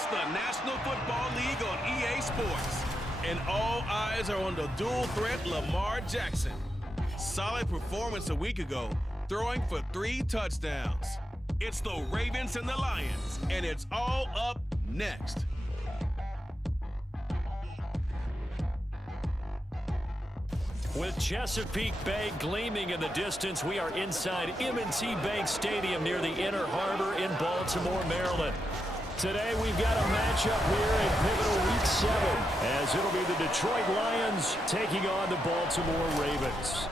It's the National Football League on EA Sports. And all eyes are on the dual threat Lamar Jackson. Solid performance a week ago, throwing for 3 touchdowns. It's the Ravens and the Lions, and it's all up next. With Chesapeake Bay gleaming in the distance, we are inside M&T Bank Stadium near the Inner Harbor in Baltimore, Maryland. Today we've got a matchup here in pivotal Week 7, as it'll be the Detroit Lions taking on the Baltimore Ravens.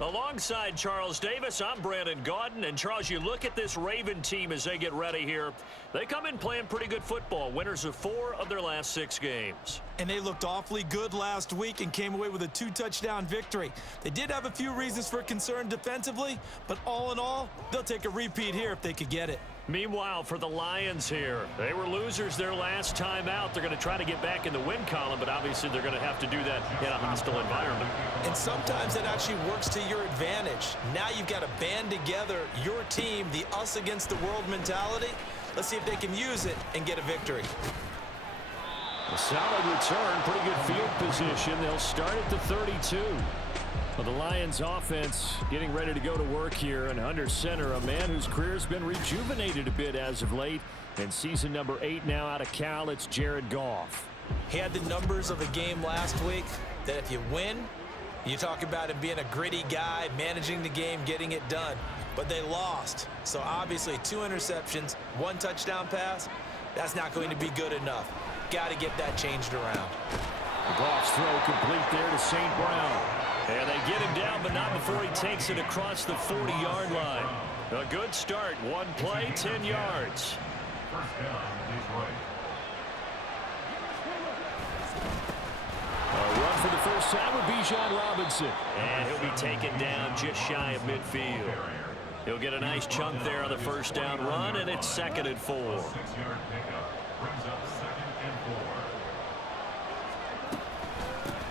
Alongside Charles Davis, I'm Brandon Gaudin. And Charles, you look at this Raven team as they get ready here. They come in playing pretty good football, winners of 4 of their last 6 games. And they looked awfully good last week and came away with a 2-touchdown victory. They did have a few reasons for concern defensively, but all in all, they'll take a repeat here if they could get it. Meanwhile, for the Lions here, they were losers their last time out. They're going to try to get back in the win column, but obviously they're going to have to do that in a hostile environment. And sometimes it actually works to your advantage. Now you've got to band together your team, the us against the world mentality. Let's see if they can use it and get a victory. A solid return, pretty good field position. They'll start at the 32. Well, the Lions offense getting ready to go to work here, and under center, a man whose career has been rejuvenated a bit as of late. And season number 8 now out of Cal, it's Jared Goff. He had the numbers of a game last week that if you win, you talk about him being a gritty guy, managing the game, getting it done. But they lost. So obviously 2 interceptions, 1 touchdown pass, that's not going to be good enough. Got to get that changed around. Goff's throw complete there to St. Brown. And they get him down, but not before he takes it across the 40-yard line. A good start. 1 play, 10 yards. First down, Detroit. A run for the first time with Bijan Robinson. And he'll be taken down just shy of midfield. He'll get a nice chunk there on the first down run, and it's 2nd and 4. 6-yard pickup brings up 2nd and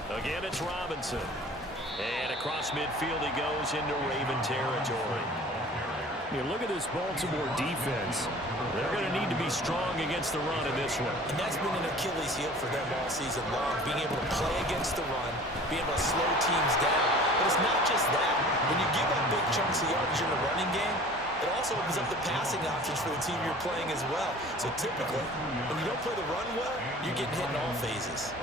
4. Again, it's Robinson. And across midfield he goes into Raven territory. You look at this Baltimore defense. They're going to need to be strong against the run in this one. And that's been an Achilles heel for them all season long, being able to play against the run, being able to slow teams down. But it's not just that. When you give up big chunks of yardage in the running game, it also opens up the passing options for the team you're playing as well. So typically, when you don't play the run well, you're getting hit in all phases.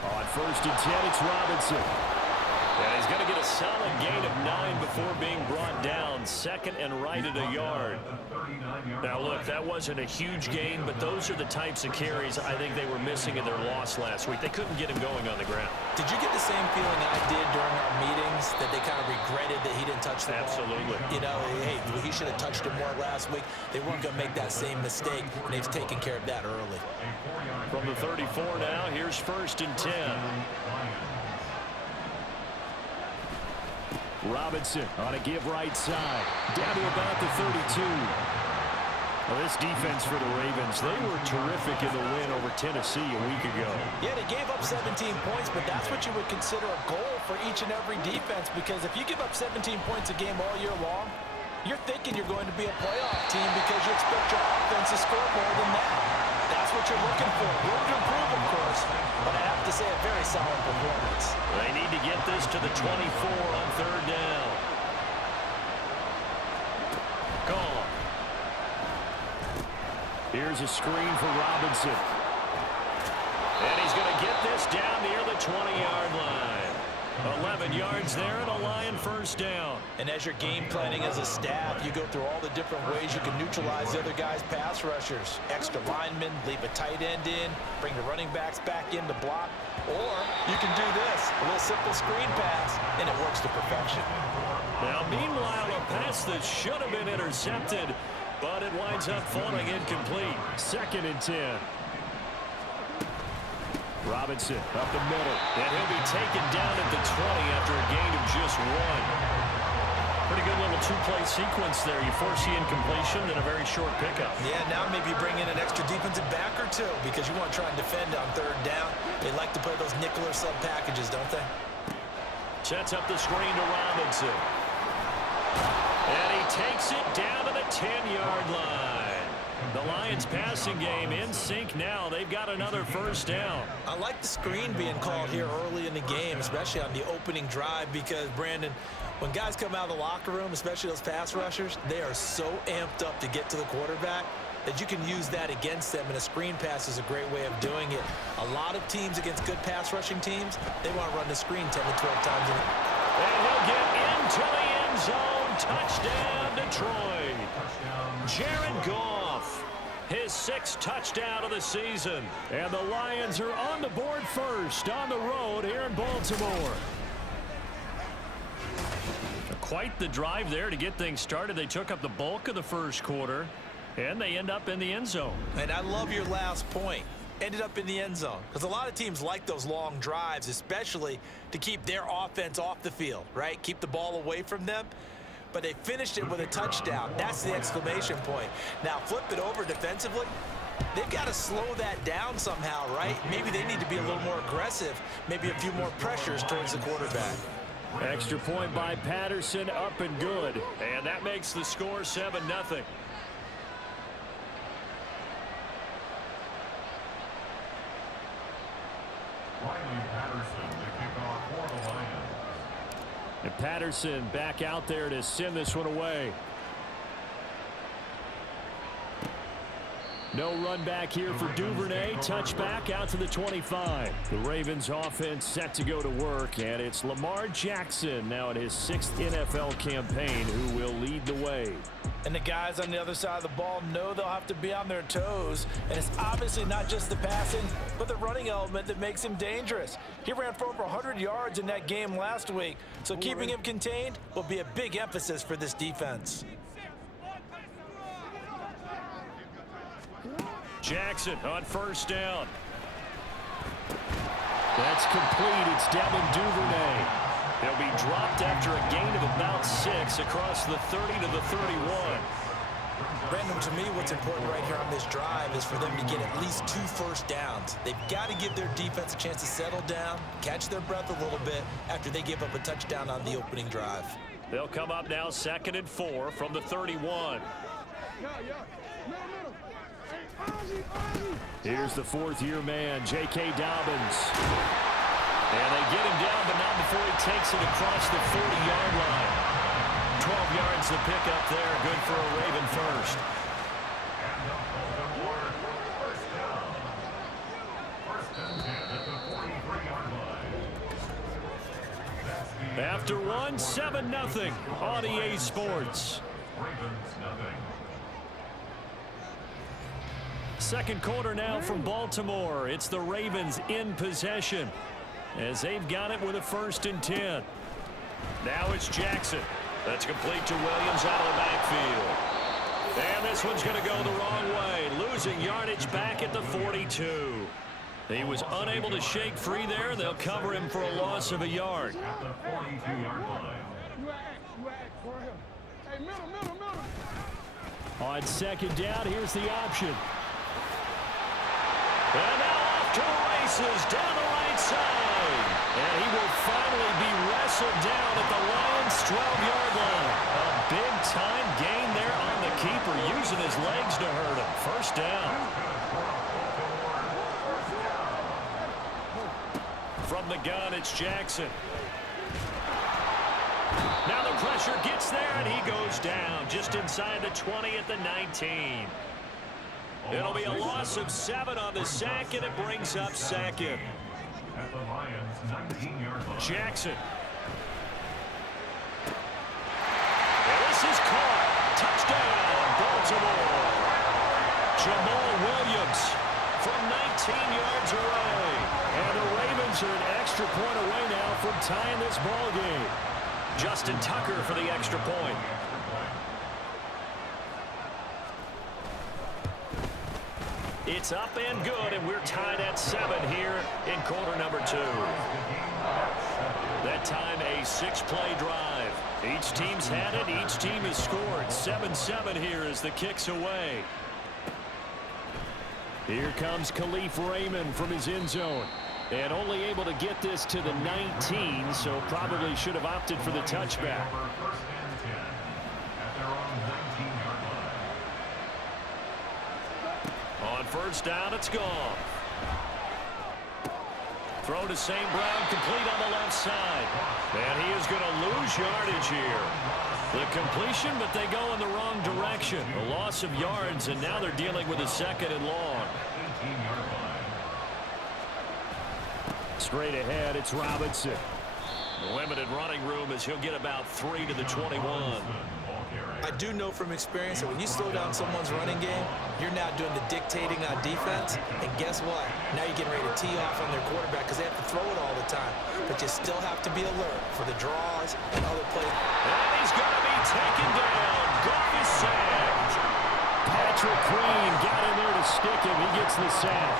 On 1st and 10, it's Robinson. And he's going to get a solid gain of 9 before being brought down. 2nd and right at a yard. Now, look, that wasn't a huge gain, but those are the types of carries I think they were missing in their loss last week. They couldn't get him going on the ground. Did you get the same feeling I did during our meetings, that they kind of regretted that he didn't touch the ball? Absolutely. You know, hey, he should have touched it more last week. They weren't going to make that same mistake, and they've taken care of that early. From the 34 now, here's 1st and 10. Robinson on a give right side. Down to about the 32. Well, this defense for the Ravens, they were terrific in the win over Tennessee a week ago. Yeah, they gave up 17 points, but that's what you would consider a goal for each and every defense, because if you give up 17 points a game all year long, you're thinking you're going to be a playoff team because you expect your offense to score more than that. That's what you're looking for. Room to improve, of course, but I have to say a very solid performance. They need to get this to the 24 on 3rd down. Gone. Here's a screen for Robinson. And he's going to get this down near the 20-yard line. 11 yards there and a Lion first down. And as you're game planning as a staff, you go through all the different ways you can neutralize the other guy's pass rushers. Extra linemen, leave a tight end in, bring the running backs back in to block. Or you can do this, a little simple screen pass, and it works to perfection. Now, meanwhile, a pass that should have been intercepted, but it winds up falling incomplete. 2nd and 10. Robinson up the middle. And he'll be taken down at the 20 after a gain of just 1. Pretty good little 2-play sequence there. You foresee incompletion and a very short pickup. Yeah, now maybe bring in an extra defensive back or 2 because you want to try and defend on 3rd down. They like to play those nickel or sub packages, don't they? Sets up the screen to Robinson. And he takes it down to the 10-yard line. The Lions passing game in sync now. They've got another first down. I like the screen being called here early in the game, especially on the opening drive, because, Brandon, when guys come out of the locker room, especially those pass rushers, they are so amped up to get to the quarterback that you can use that against them, and a screen pass is a great way of doing it. A lot of teams against good pass rushing teams, they want to run the screen 10 to 12 times in it. And he'll get into the end zone. Touchdown, Detroit. Jared Goff, his 6th touchdown of the season. And the Lions are on the board first on the road here in Baltimore. Quite the drive there to get things started. They took up the bulk of the first quarter, and they end up in the end zone. And I love your last point. Ended up in the end zone. Because a lot of teams like those long drives, especially to keep their offense off the field, right? Keep the ball away from them. But they finished it with a touchdown. That's the exclamation point. Now, flip it over defensively. They've got to slow that down somehow, right? Maybe they need to be a little more aggressive. Maybe a few more pressures towards the quarterback. Extra point by Patterson, up and good. And that makes the score 7-0. Riley Patterson, the kickoff for the Lions. And Patterson back out there to send this one away. No run back here for Duvernay. Touchback out to the 25. The Ravens offense set to go to work, and it's Lamar Jackson now in his 6th NFL campaign who will lead the way. And the guys on the other side of the ball know they'll have to be on their toes. And it's obviously not just the passing, but the running element that makes him dangerous. He ran for over 100 yards in that game last week, so keeping him contained will be a big emphasis for this defense. Jackson on first down. That's complete. It's Devin Duvernay. He'll be dropped after a gain of about 6 across the 30 to the 31. Brandon, to me, what's important right here on this drive is for them to get at least 2 first downs. They've got to give their defense a chance to settle down, catch their breath a little bit after they give up a touchdown on the opening drive. They'll come up now 2nd and 4 from the 31. Here's the 4th-year man, J.K. Dobbins. And they get him down, but not before he takes it across the 40-yard line. 12 yards to pick up there. Good for a Raven first. After one, 7-0 on EA Sports. Second quarter now from Baltimore. It's the Ravens in possession as they've got it with a 1st and 10. Now it's Jackson. That's complete to Williams out of the backfield. And this one's going to go the wrong way. Losing yardage back at the 42. He was unable to shake free there. They'll cover him for a loss of a yard. At the 42-yard line. On 2nd down, here's the option. And now off to the races down the right side. And he will finally be wrestled down at the Lions' 12-yard line. A big-time gain there on the keeper, using his legs to hurt him. First down. From the gun, it's Jackson. Now the pressure gets there, and he goes down just inside the 20 at the 19. It'll be a loss of 7 on the sack, and it brings up 2nd. At the Lions' 19-yard line. Jackson. And this is caught. Touchdown, Baltimore. Jamal Williams from 19 yards away. And the Ravens are an extra point away now from tying this ball game. Justin Tucker for the extra point. It's up and good, and we're tied at 7 here in quarter number 2. That time a 6-play drive. Each team's had it. Each team has scored. 7-7 here as the kick's away. Here comes Khalif Raymond from his end zone. And only able to get this to the 19, so probably should have opted for the touchback. their own 19-yard line. On first down, it's gone. Throw to St. Brown, complete on the left side. And he is going to lose yardage here. The completion, but they go in the wrong direction. A loss of yards, and now they're dealing with a second and long. 18-yard line. Straight ahead, it's Robinson. Limited running room as he'll get about 3 to the 21. I do know from experience that when you slow down someone's running game, you're now doing the dictating on defense. And guess what? Now you're getting ready to tee off on their quarterback because they have to throw it all the time. But you still have to be alert for the draws and other plays. And he's going to be taken down. Goff is sacked. Patrick Queen got in there to stick him. He gets the sack.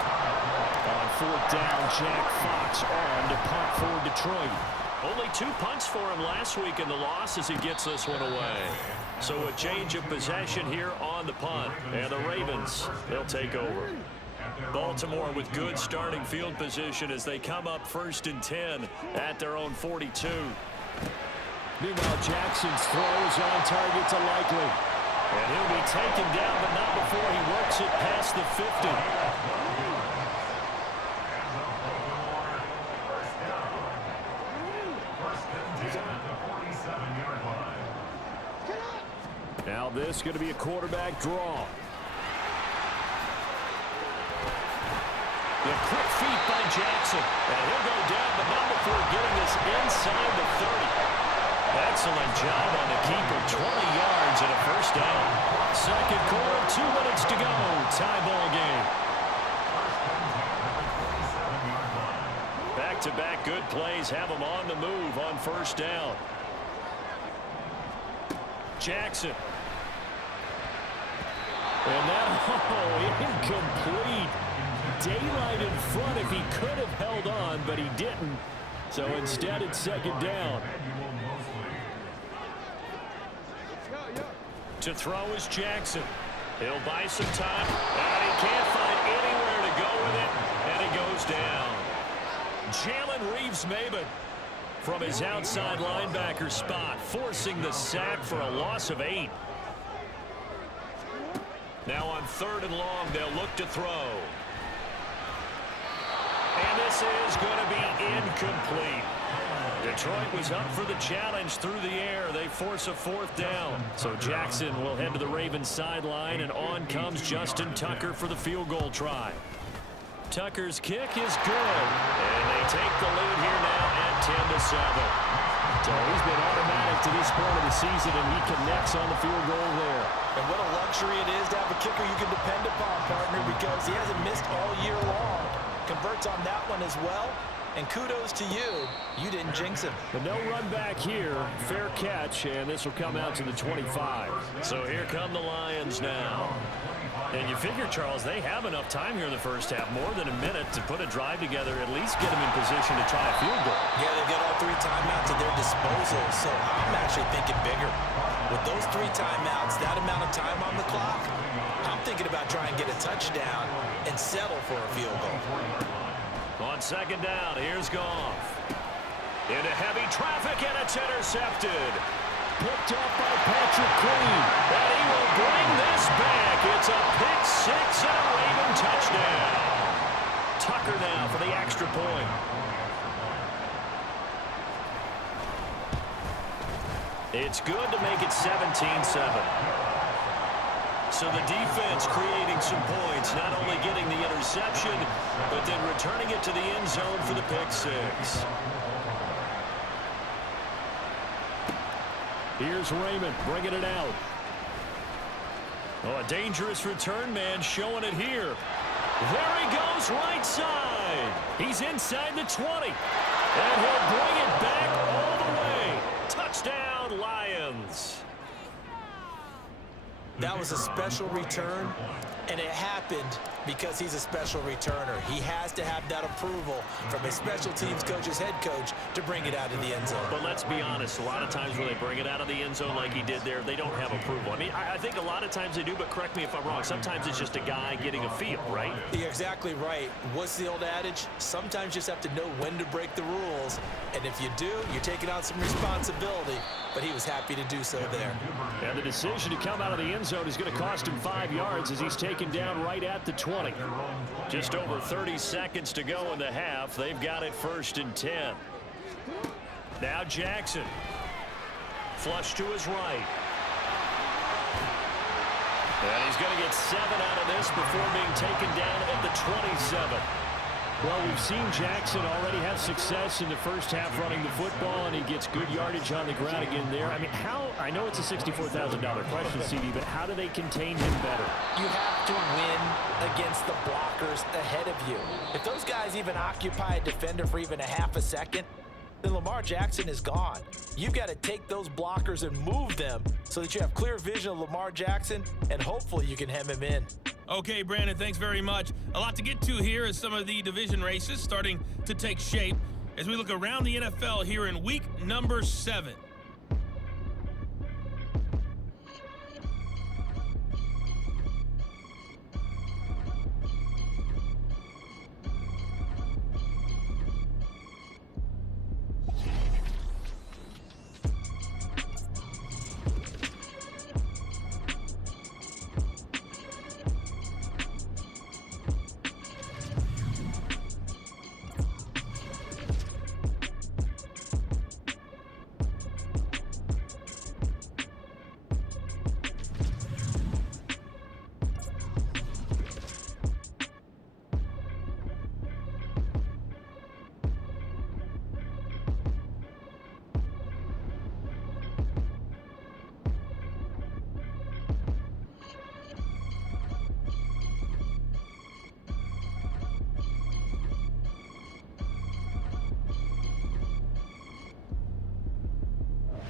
On fourth down, Jack Fox on to punt for Detroit. Only 2 punts for him last week in the loss as he gets this one away. So a change of possession here on the punt. And the Ravens, they'll take over. Baltimore with good starting field position as they come up 1st and 10 at their own 42. Meanwhile, Jackson's throw is on target to Likely. And he'll be taken down, but not before he works it past the 50. Now this is going to be a quarterback draw. The quick feet by Jackson. And he'll go down, but not before getting this inside the 30. Excellent job on the keeper. 20 yards and a first down. Second quarter, 2 minutes to go. Tie ball game. Back-to-back good plays have them on the move on first down. Jackson. And that, incomplete. Daylight in front if he could have held on, but he didn't. So instead, it's second down. To throw is Jackson. He'll buy some time, and he can't find anywhere to go with it, and it goes down. Jalen Reeves-Maybin from his outside linebacker spot, forcing the sack for a loss of 8. Now on 3rd and long, they'll look to throw. And this is going to be incomplete. Detroit was up for the challenge through the air. They force a 4th down. So Jackson will head to the Ravens sideline, and on comes Justin Tucker for the field goal try. Tucker's kick is good. And they take the lead here now at 10-7. So he's been automatic to this point of the season, and he connects on the field goal there. And what a luxury it is to have a kicker you can depend upon, partner, because he hasn't missed all year long. Converts on that one as well. And kudos to you. You didn't jinx him. But no run back here. Fair catch, and this will come out to the 25. So here come the Lions now. And you figure, Charles, they have enough time here in the first half, more than a minute, to put a drive together, at least get them in position to try a field goal. Yeah, they've got all 3 timeouts at their disposal, so I'm actually thinking bigger. With those 3 timeouts, that amount of time on the clock, I'm thinking about trying to get a touchdown and settle for a field goal. On second down, here's Goff. Into heavy traffic, and it's intercepted. Picked up by Patrick Queen. And he will bring this back. It's a pick 6 and a Raven touchdown. Tucker now for the extra point. It's good to make it 17-7. So the defense creating some points, not only getting the interception, but then returning it to the end zone for the pick 6. Here's Raymond bringing it out. Oh, a dangerous return man showing it here. There he goes, right side. He's inside the 20. And he'll bring it back all the way. Touchdown, Lions. That was a special return, and it happened because he's a special returner. He has to have that approval from his special teams coach's head coach to bring it out of the end zone. But let's be honest, a lot of times when they bring it out of the end zone like he did there, they don't have approval. I mean, I think a lot of times they do, but correct me if I'm wrong. Sometimes it's just a guy getting a feel, right? You're exactly right. What's the old adage? Sometimes you just have to know when to break the rules, and if you do, you're taking on some responsibility. but he was happy to do so there. And the decision to come out of the end zone is going to cost him 5 yards as he's taken down right at the 20. Just over 30 seconds to go in the half. They've got it 1st and 10. Now Jackson. Flush to his right. And he's going to get 7 out of this before being taken down at the 27. Well, we've seen Jackson already have success in the first half running the football, and he gets good yardage on the ground again there. I mean, I know it's a $64,000 question, CD, but how do they contain him better? You have to win against the blockers ahead of you. If those guys even occupy a defender for even a half a second, then Lamar Jackson is gone. You've got to take those blockers and move them so that you have clear vision of Lamar Jackson, and hopefully you can hem him in. Okay, Brandon, thanks very much. A lot to get to here as some of the division races starting to take shape as we look around the NFL here in week number 7.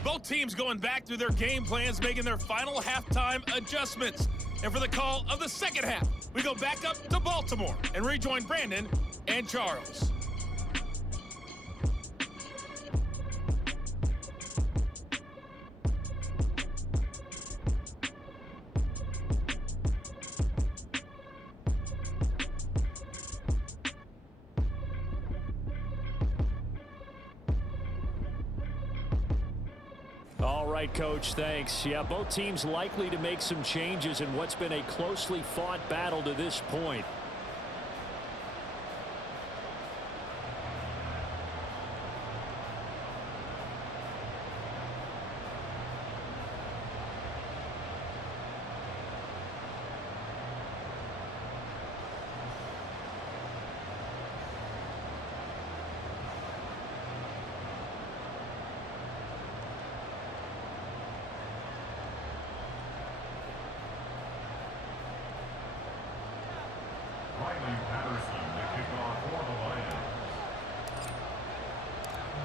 Both teams going back through their game plans, making their final halftime adjustments. And for the call of the second half, we go back up to Baltimore and rejoin Brandon and Charles. All right, Coach, thanks. Yeah, both teams likely to make some changes in what's been a closely fought battle to this point.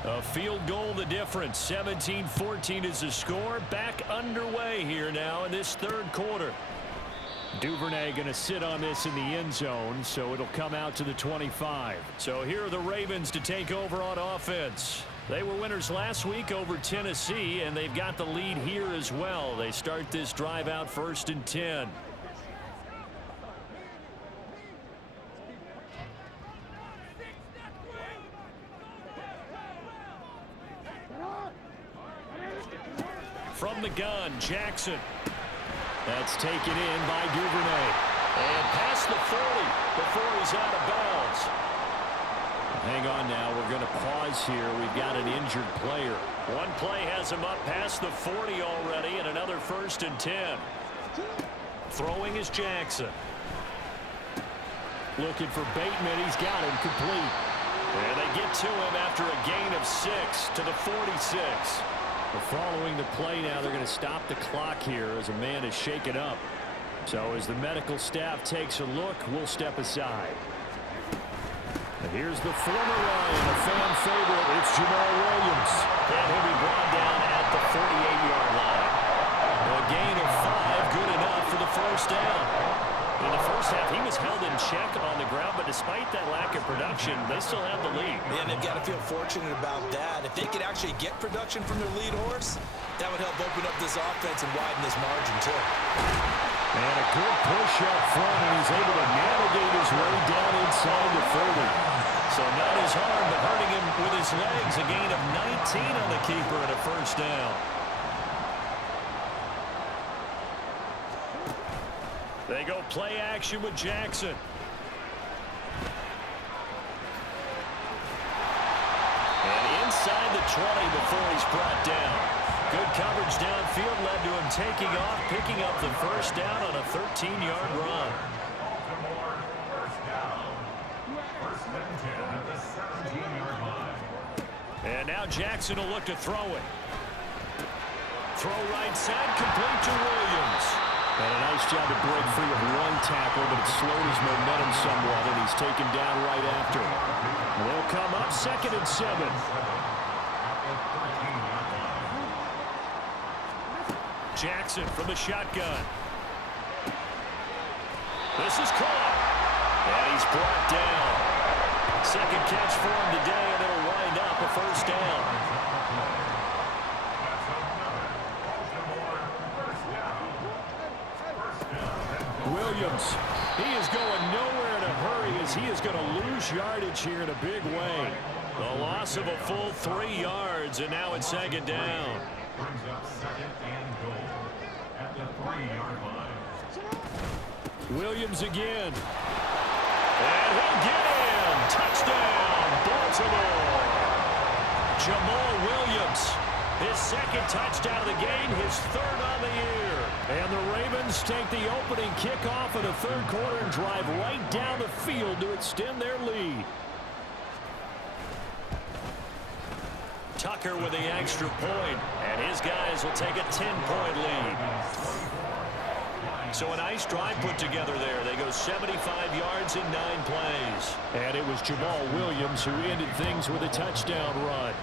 A field goal the difference. 17-14 is the score. Back underway here now in this third quarter. Duvernay going to sit on this in the end zone, so it'll come out to the 25. So here are the Ravens to take over on offense. They were winners last week over Tennessee, and they've got the lead here as well. They start this drive out 1st and 10. From the gun, Jackson. That's taken in by Duvernay. And past the 40 before he's out of bounds. Hang on now. We're going to pause here. We've got an injured player. One play has him up past the 40 already, and another 1st and 10. Throwing is Jackson. Looking for Bateman. He's got him complete. And they get to him after a gain of 6 to the 46. Following the play now, they're going to stop the clock here as a man is shaken up. So as the medical staff takes a look, we'll step aside. And here's the former Lion, a fan favorite. It's Jamal Williams. And he'll be brought down at the 48-yard line. A gain of 5, good enough for the first down. In the first half, he was held in check on the ground, but despite that lack of production, they still have the lead. And they've got to feel fortunate about that. If they could actually get production from their lead horse, that would help open up this offense and widen this margin, too. And a good push up front, and he's able to navigate his way down inside the 30. So not as hard, but hurting him with his legs. A gain of 19 on the keeper and a first down. They go play action with Jackson. And inside the 20 before he's brought down. Good coverage downfield led to him taking off, picking up the first down on a 13-yard run. And now Jackson will look to throw it. Throw right side, complete to Williams. And a nice job to break free of one tackle, but it slowed his momentum somewhat, and he's taken down right after. They'll come up 2nd and 7. Jackson from the shotgun. This is caught. And he's brought down. Second catch for him today, and it'll wind up a first down. Williams, he is going nowhere in a hurry as he is going to lose yardage here in a big way. The loss of a full 3 yards, and now it's 2nd down. Brings up 2nd and goal at the 3-yard line. Williams again. And he'll get in. Touchdown, Baltimore. Jamal Williams, his 2nd touchdown of the game, his 3rd on the year. And the Ravens take the opening kickoff of the 3rd quarter and drive right down the field to extend their lead. Tucker with the extra point, and his guys will take a 10-point lead. So a nice drive put together there. They go 75 yards in 9 plays. And it was Jamal Williams who ended things with a touchdown run.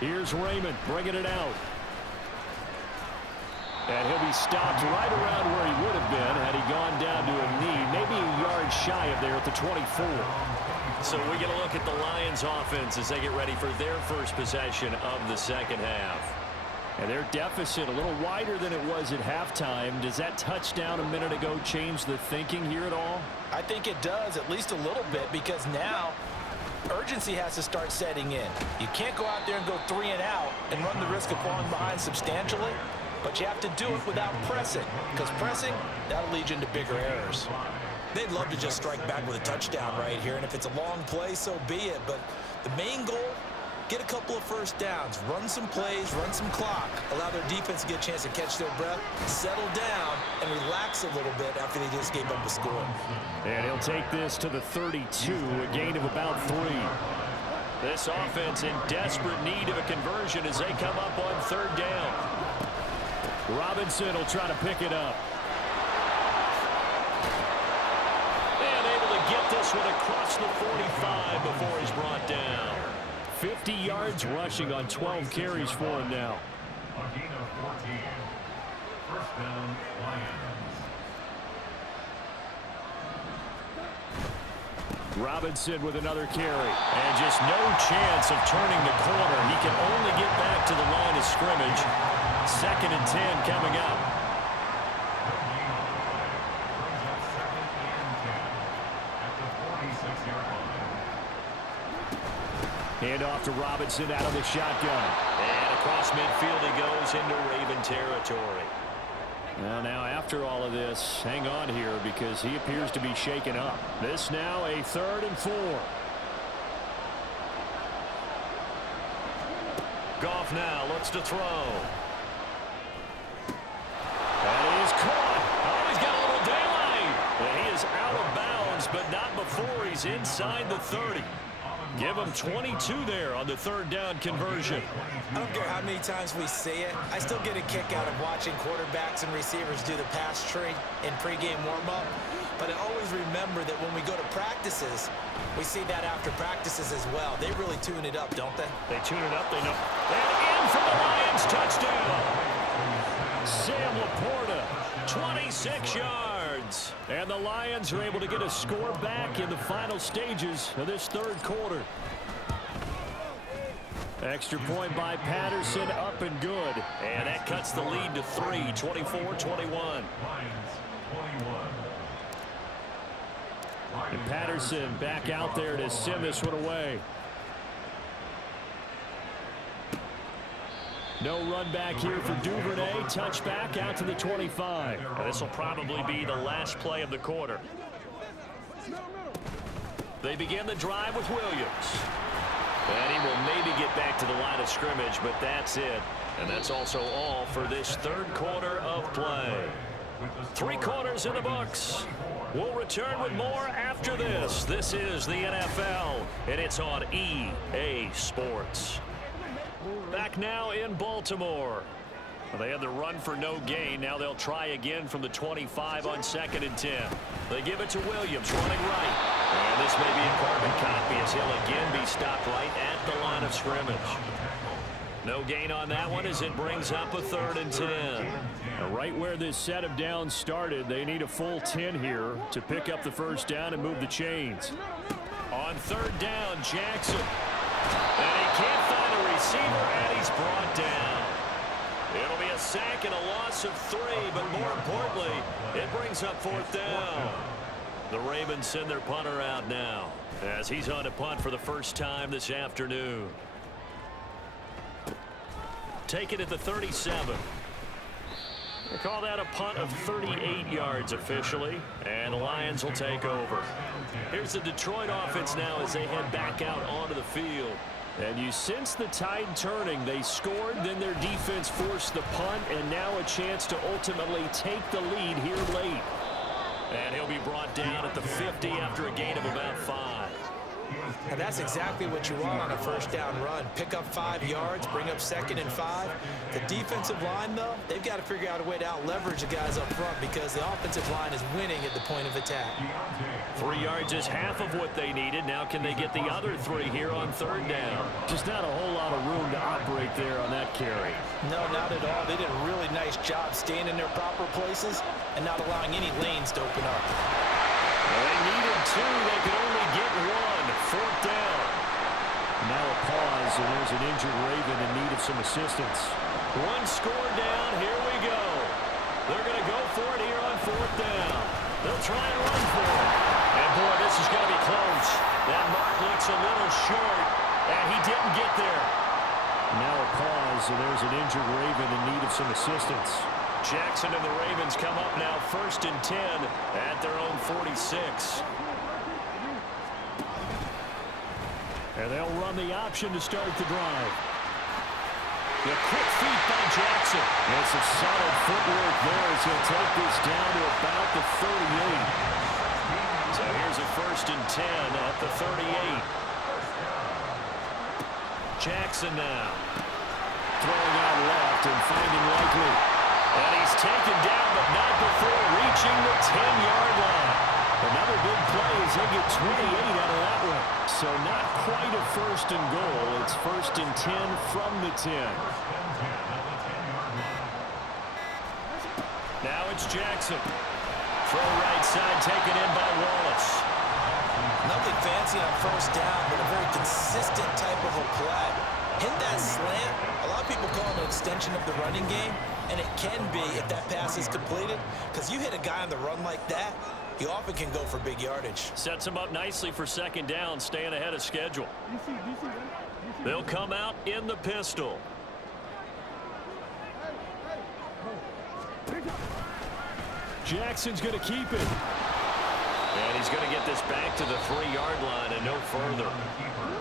Here's Raymond bringing it out. And he'll be stopped right around where he would have been had he gone down to a knee, maybe a yard shy of there at the 24. So we get a look at the Lions offense as they get ready for their first possession of the 2nd half. And their deficit a little wider than it was at halftime. Does that touchdown a minute ago change the thinking here at all? I think it does, at least a little bit, because now urgency has to start setting in. You can't go out there and go 3 and out and run the risk of falling behind substantially, but you have to do it without pressing, because pressing, that'll lead you into bigger errors. They'd love to just strike back with a touchdown right here, and if it's a long play, so be it. But the main goal, get a couple of first downs, run some plays, run some clock, allow their defense to get a chance to catch their breath, settle down, and relax a little bit after they just gave up a score. And he'll take this to the 32, a gain of about 3. This offense in desperate need of a conversion as they come up on 3rd down. Robinson will try to pick it up. And able to get this one across the 45 before he's brought down. 50 yards rushing on 12 carries for him now. A gain of 14. First down, Lions. Robinson with another carry. And just no chance of turning the corner. He can only get back to the line of scrimmage. 2nd and 10 coming up. Hand off to Robinson out of the shotgun. And across midfield he goes into Raven territory. Well, now after all of this, hang on here because he appears to be shaken up. This now a 3rd and 4. Goff now looks to throw. And he's caught. Oh, he's got a little daylight. And he is out of bounds, but not before he's inside the 30. Give him 22 there on the 3rd down conversion. I don't care how many times we see it. I still get a kick out of watching quarterbacks and receivers do the pass tree in pregame warm-up. But I always remember that when we go to practices, we see that after practices as well. They really tune it up, don't they? They tune it up, they know. And in for the Lions, touchdown. Sam Laporta, 26 yards. And the Lions are able to get a score back in the final stages of this 3rd quarter. Extra point by Patterson, up and good. And that cuts the lead to 3, 24-21. And Patterson back out there to send this one away. No run back here for Duvernay. Touchback out to the 25. This will probably be the last play of the quarter. They begin the drive with Williams. And he will maybe get back to the line of scrimmage, but that's it. And that's also all for this third quarter of play. 3 quarters in the books. We'll return with more after this. This is the NFL, and it's on EA Sports. Back now in Baltimore. They had the run for no gain. Now they'll try again from the 25 on 2nd and 10. They give it to Williams running right. And this may be a carbon copy as he'll again be stopped right at the line of scrimmage. No gain on that one as it brings up a 3rd and 10. Right where this set of downs started, they need a full 10 here to pick up the first down and move the chains. On 3rd down, Jackson. And he can't find a receiver, and he's brought down. It'll be a sack and a loss of 3, but more importantly, it brings up 4th down. The Ravens send their punter out now as he's on a punt for the first time this afternoon. Taken at the 37. They call that a punt of 38 yards officially, and the Lions will take over. Here's the Detroit offense now as they head back out onto the field. And you sense the tide turning. They scored, then their defense forced the punt, and now a chance to ultimately take the lead here late. And he'll be brought down at the 50 after a gain of about 5. And that's exactly what you want on a first down run. Pick up 5 yards, bring up 2nd and 5. The defensive line, though, they've got to figure out a way to out-leverage the guys up front because the offensive line is winning at the point of attack. 3 yards is half of what they needed. Now can they get the other 3 here on 3rd down? Just not a whole lot of room to operate there on that carry. No, not at all. They did a really nice job staying in their proper places and not allowing any lanes to open up. Well, they needed 2. They could only get 1. 4th down. Now a pause, and there's an injured Raven in need of some assistance. 1 score down. Here we go. They're going to go for it here on 4th down. They'll try and run for it. And, boy, this is going to be close. That mark looks a little short, and he didn't get there. Now a pause, and there's an injured Raven in need of some assistance. Jackson and the Ravens come up now 1st and 10 at their own 46. And they'll run the option to start the drive. The quick feet by Jackson. And some solid footwork there as he'll take this down to about the 38. So here's a 1st and 10 at the 38. Jackson now. Throwing out left and finding Likely. And he's taken down, but not before reaching the 10-yard line. Another big play as they get 28 out of that one. So not quite a 1st and goal. It's 1st and 10 from the 10. Now it's Jackson. Throw right side taken in by Wallace. Nothing fancy on 1st down, but a very consistent type of a play. Hit that slant. A lot of people call it an extension of the running game, and it can be if that pass is completed, because you hit a guy on the run like that, he often can go for big yardage. Sets him up nicely for 2nd down, staying ahead of schedule. They'll come out in the pistol. Jackson's going to keep it. And he's going to get this back to the 3-yard line and no further.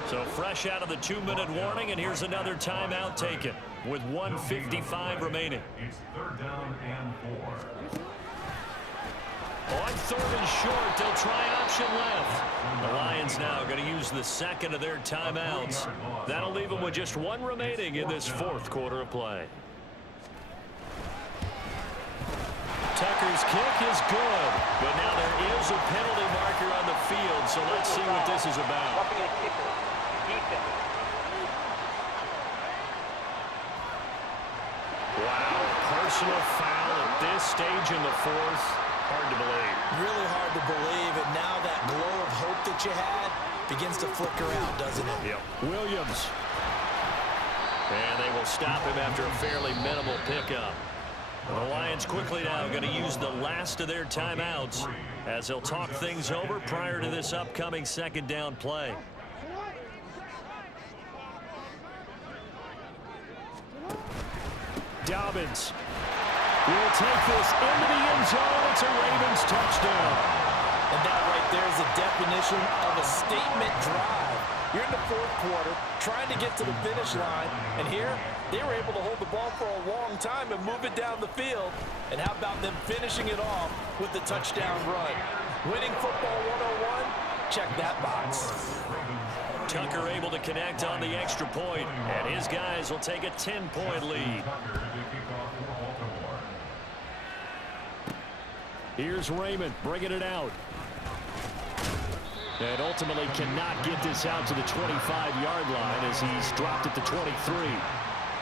So fresh out of the 2-minute warning, and here's another timeout taken with 1:55 remaining. It's 3rd down and 4. On 3rd and short, they'll try option left. The Lions now going to use the 2nd of their timeouts. That'll leave them with just 1 remaining in this 4th quarter of play. Tucker's kick is good, but now there is a penalty marker on the field, so let's see what this is about. Wow, personal foul at this stage in the 4th. Hard to believe. Really hard to believe, and now that glow of hope that you had begins to flicker out, doesn't it? Yep. Williams. And they will stop him after a fairly minimal pickup. The Lions quickly now going to use the last of their timeouts as they'll talk things over prior to this upcoming 2nd down play. Dobbins will take this into the end zone. It's a Ravens touchdown. And that right there is a definition of a statement drive. You're in the fourth quarter, trying to get to the finish line, and here they were able to hold the ball for a long time and move it down the field. And how about them finishing it off with the touchdown run? Winning football 101, check that box. Tucker able to connect on the extra point, and his guys will take a 10-point lead. Here's Raymond bringing it out. And ultimately cannot get this out to the 25-yard line as he's dropped at the 23.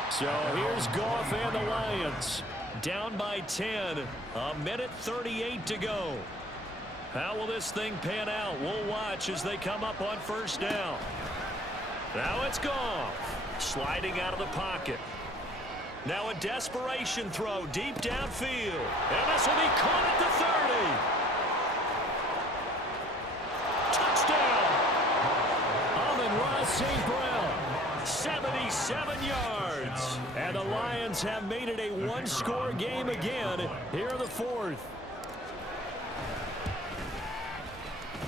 So here's Goff and the Lions. Down by 10. A minute 38 to go. How will this thing pan out? We'll watch as they come up on first down. Now it's Goff. Sliding out of the pocket. Now a desperation throw deep downfield. And this will be caught at the 30. Touchdown. St. Brown, 77 yards. And the Lions have made it a one-score game again here in the fourth.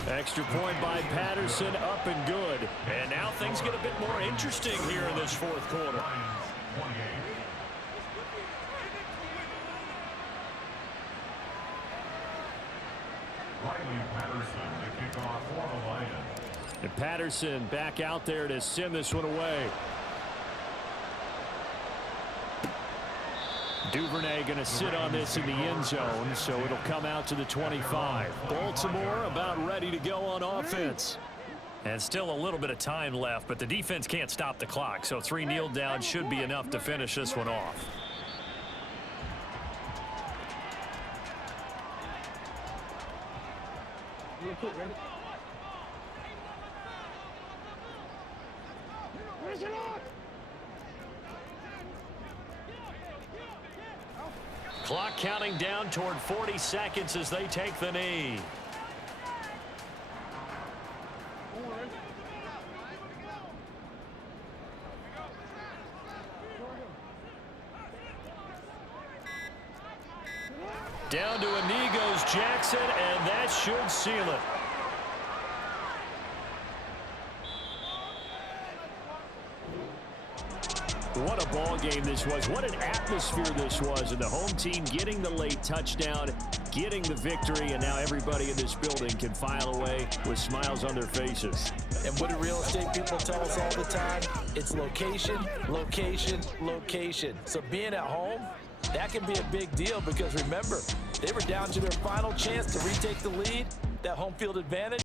Extra point by Patterson, up and good. And now things get a bit more interesting here in this fourth quarter. And Patterson back out there to send this one away. Duvernay going to sit on this in the end zone, so it'll come out to the 25. Baltimore about ready to go on offense. And still a little bit of time left, but the defense can't stop the clock, so 3 kneel down should be enough to finish this one off. Clock counting down toward 40 seconds as they take the knee. Down to a knee goes Jackson, and that should seal it. What a ball game this was. What an atmosphere this was. And the home team getting the late touchdown, getting the victory, and now everybody in this building can file away with smiles on their faces. And what do real estate people tell us all the time? It's location, location, location. So being at home, that can be a big deal because remember, they were down to their final chance to retake the lead, that home field advantage.